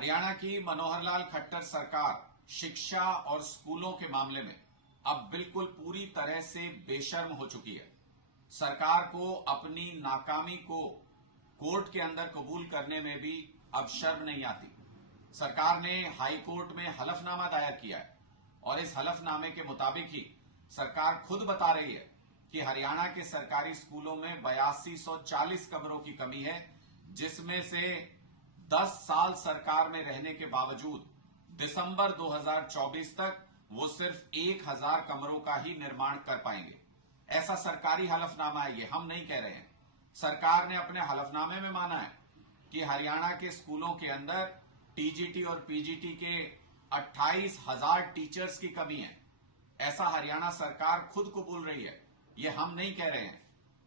हरियाणा की मनोहर लाल खट्टर सरकार शिक्षा और स्कूलों के मामले में अब बिल्कुल पूरी तरह से बेशर्म हो चुकी है। सरकार को अपनी नाकामी को कोर्ट के अंदर कबूल करने में भी अब शर्म नहीं आती। सरकार ने हाई कोर्ट में हलफनामा दायर किया है और इस हलफनामे के मुताबिक ही सरकार खुद बता रही है कि हरियाणा के सरकारी स्कूलों में 8240 कमरों की कमी है, जिसमें से 10 साल सरकार में रहने के बावजूद दिसंबर 2024 तक वो सिर्फ 1000 कमरों का ही निर्माण कर पाएंगे। ऐसा सरकारी हलफनामा है, ये हम नहीं कह रहे हैं। सरकार ने अपने हलफनामे में माना है कि हरियाणा के स्कूलों के अंदर टीजीटी और पीजीटी के 28,000 टीचर्स की कमी है। ऐसा हरियाणा सरकार खुद को बोल रही है, ये हम नहीं कह रहे हैं।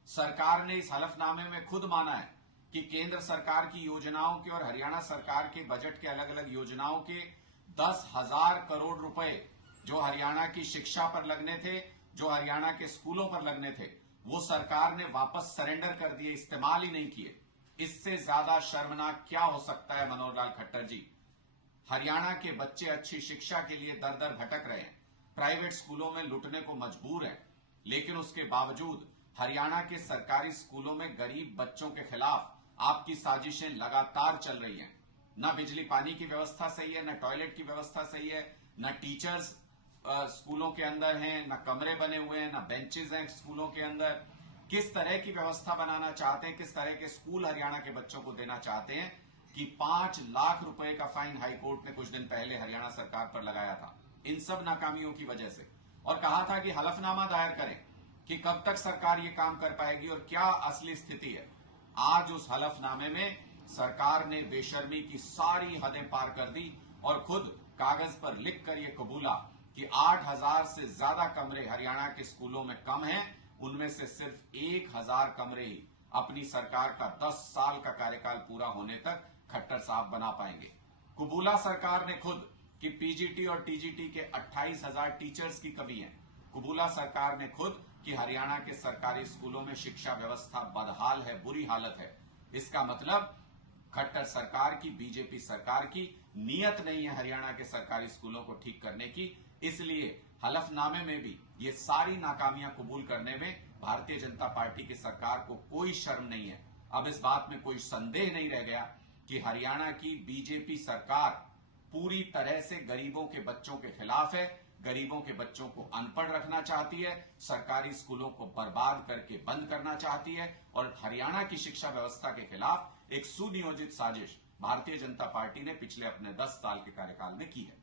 सरकार ने इस हलफनामे में खुद माना है कि केंद्र सरकार की योजनाओं के और हरियाणा सरकार के बजट के अलग अलग योजनाओं के 10,000 करोड़ रुपए जो हरियाणा की शिक्षा पर लगने थे, जो हरियाणा के स्कूलों पर लगने थे, वो सरकार ने वापस सरेंडर कर दिए, इस्तेमाल ही नहीं किए। इससे ज्यादा शर्मनाक क्या हो सकता है मनोहर लाल खट्टर जी? हरियाणा के बच्चे अच्छी शिक्षा के लिए दर दर भटक रहे हैं, प्राइवेट स्कूलों में लुटने को मजबूर हैं, लेकिन उसके बावजूद हरियाणा के सरकारी स्कूलों में गरीब बच्चों के खिलाफ आपकी साजिशें लगातार चल रही हैं। न बिजली पानी की व्यवस्था सही है, न टॉयलेट की व्यवस्था सही है, न टीचर्स स्कूलों के अंदर हैं, न कमरे बने हुए हैं, न बेंचेस हैं स्कूलों के अंदर। किस तरह की व्यवस्था बनाना चाहते हैं, किस तरह के स्कूल हरियाणा के बच्चों को देना चाहते हैं कि 5 लाख रुपए का फाइन हाईकोर्ट ने कुछ दिन पहले हरियाणा सरकार पर लगाया था इन सब नाकामियों की वजह से, और कहा था कि हलफनामा दायर करें कि कब तक सरकार ये काम कर पाएगी और क्या असली स्थिति है। आज उस हलफनामे में सरकार ने बेशर्मी की सारी हदें पार कर दी और खुद कागज पर लिखकर यह कबूला कि 8,000 से ज्यादा कमरे हरियाणा के स्कूलों में कम हैं, उनमें से सिर्फ 1,000 कमरे ही अपनी सरकार का 10 साल का कार्यकाल पूरा होने तक खट्टर साहब बना पाएंगे। कबूला सरकार ने खुद कि पीजीटी और टीजीटी के 28,000 टीचर्स की कमी है। कबूला सरकार ने खुद कि हरियाणा के सरकारी स्कूलों में शिक्षा व्यवस्था बदहाल है, बुरी हालत है। इसका मतलब खट्टर सरकार की, बीजेपी सरकार की नीयत नहीं है हरियाणा के सरकारी स्कूलों को ठीक करने की। इसलिए हलफनामे में भी ये सारी नाकामियां कबूल करने में भारतीय जनता पार्टी की सरकार को कोई शर्म नहीं है। अब इस बात में कोई संदेह नहीं रह गया कि हरियाणा की बीजेपी सरकार पूरी तरह से गरीबों के बच्चों के खिलाफ है, गरीबों के बच्चों को अनपढ़ रखना चाहती है, सरकारी स्कूलों को बर्बाद करके बंद करना चाहती है और हरियाणा की शिक्षा व्यवस्था के खिलाफ एक सुनियोजित साजिश भारतीय जनता पार्टी ने पिछले अपने 10 साल के कार्यकाल में की है।